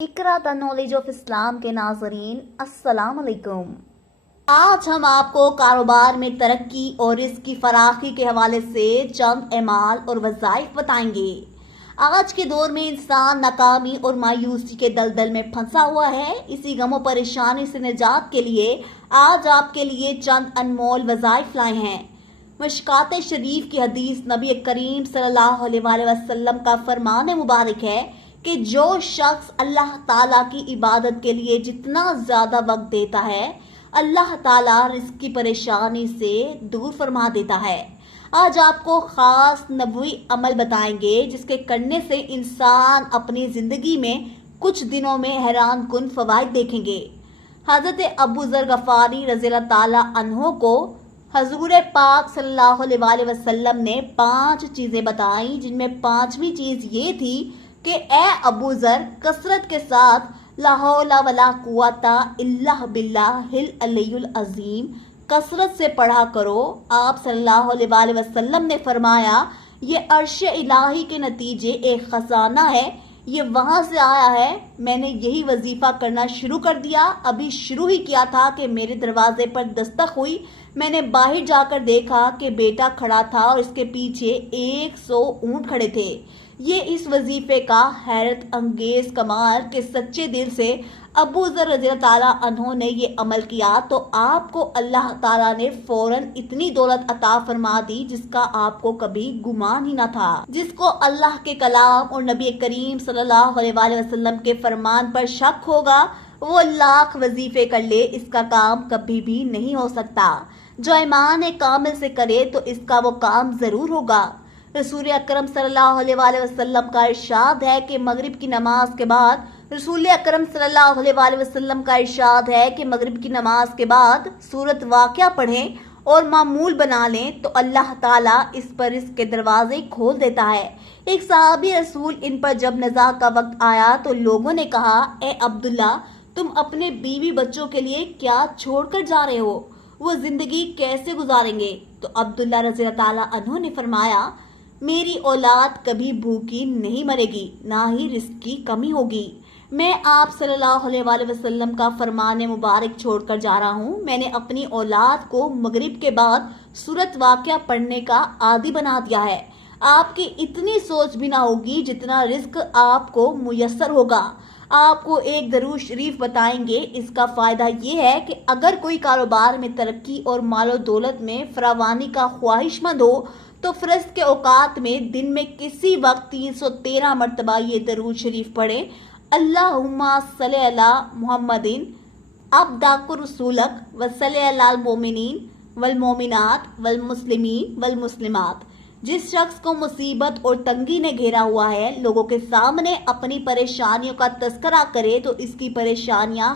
Iqra the knowledge of Islam के नाजरीन अस्सलाम वालेकुम। आज हम आपको कारोबार में तरक्की और रिस्क की फराखी के हवाले से चंद एमाल और वज़ाइफ बताएंगे। आज के दौर में इंसान नाकामी और मायूसी के दलदल में फंसा हुआ है। इसी गमो परेशानी से निजात के लिए आज आपके लिए चंद अनमोल वज़ाइफ लाए हैं। मशकात शरीफ की हदीस नबी करीम सल्लल्लाहु अलैहि वसल्लम का फरमान मुबारक है कि जो शख्स अल्लाह ताला की इबादत के लिए जितना ज़्यादा वक्त देता है, अल्लाह ताला रिस्क की परेशानी से दूर फरमा देता है। आज आपको ख़ास नबवी अमल बताएंगे जिसके करने से इंसान अपनी ज़िंदगी में कुछ दिनों में हैरान कुन फ़वाइद देखेंगे। हज़रत अबू ज़र गफ़ारी रज़ियल्लाहु ताला अन्हो को हजूर पाक सल्लल्लाहु अलैहि वसल्लम ने 5 चीज़ें बताई, जिनमें 5वीं चीज़ ये थी कि ए अबू ज़र, कसरत के साथ ला हौला वला कुव्वता इल्ला बिल्लाहिल अलीयुल अज़ीम कसरत से पढ़ा करो। आप सल्लल्लाहु अलैहि वसल्लम ने फरमाया, ये अर्श इलाही के नतीजे एक खजाना है, ये वहां से आया है। मैंने यही वजीफा करना शुरू कर दिया, अभी शुरू ही किया था कि मेरे दरवाजे पर दस्तक हुई। मैंने बाहर जाकर देखा कि बेटा खड़ा था और इसके पीछे 100 ऊंट खड़े थे। ये इस वजीफे का हैरत अंगेज कमाल के सच्चे दिल से अबू ज़र रज़ियल्लाहु ताला अन्हो ने ये अमल किया तो आपको अल्लाह ताला ने फौरन इतनी दौलत अता फरमा दी जिसका आपको कभी गुमान ही ना था। जिसको अल्लाह के कलाम और नबी करीम सल्लल्लाहु अलैहि वसल्लम के फरमान पर शक होगा वो लाख वजीफे कर ले, इसका काम कभी भी नहीं हो सकता। जो ईमान कामिल से करे तो इसका वो काम जरूर होगा। रसूल अकरम सल्लल्लाहु अलैहि वसल्लम का इरशाद है कि मगरिब की नमाज के बाद मगरिब की नमाज के बाद सूरत वाक़िया पढ़ें और मामूल बना लें तो अल्लाह ताला इस पर इसके दरवाजे खोल देता है। एक सहाबी रसूल इन पर जब नज़ा का वक्त आया तो लोगों ने कहा, ए अब्दुल्ला, तुम अपने बीवी बच्चों के लिए क्या छोड़कर जा रहे हो? वो जिंदगी कैसे गुजारेंगे? तो अब्दुल्ला रज़ियल्लाहु ताला अन्हु ने फरमाया, मेरी औलाद कभी भूखी नहीं मरेगी, ना ही रिस्क की कमी होगी। मैं आप सल्लल्लाहु अलैहि वसल्लम का फरमान मुबारक छोड़कर जा रहा हूँ। मैंने अपनी औलाद को मगरिब के बाद सूरत वाक़िया पढ़ने का आदी बना दिया है। आपकी इतनी सोच भी ना होगी जितना रिस्क आपको मुयस्सर होगा। आपको एक दरूद शरीफ बताएंगे। इसका फ़ायदा ये है कि अगर कोई कारोबार में तरक्की और मालो दौलत में फरावानी का ख्वाहिशमंद हो तो फ़र्ज़ के औकात में दिन में किसी वक्त 313 मरतबा ये दरूद शरीफ पढ़ें। अल्लाहुम्मा सल्ली अला मुहम्मदिन अब्दक रसूलक व सल्ली अला मोमिनीन वल मोमिनात वल मुस्लिमीन वल मुस्लिमात। जिस शख्स को मुसीबत और तंगी ने घेरा हुआ है, लोगों के सामने अपनी परेशानियों का तज़किरा करे तो इसकी परेशानियां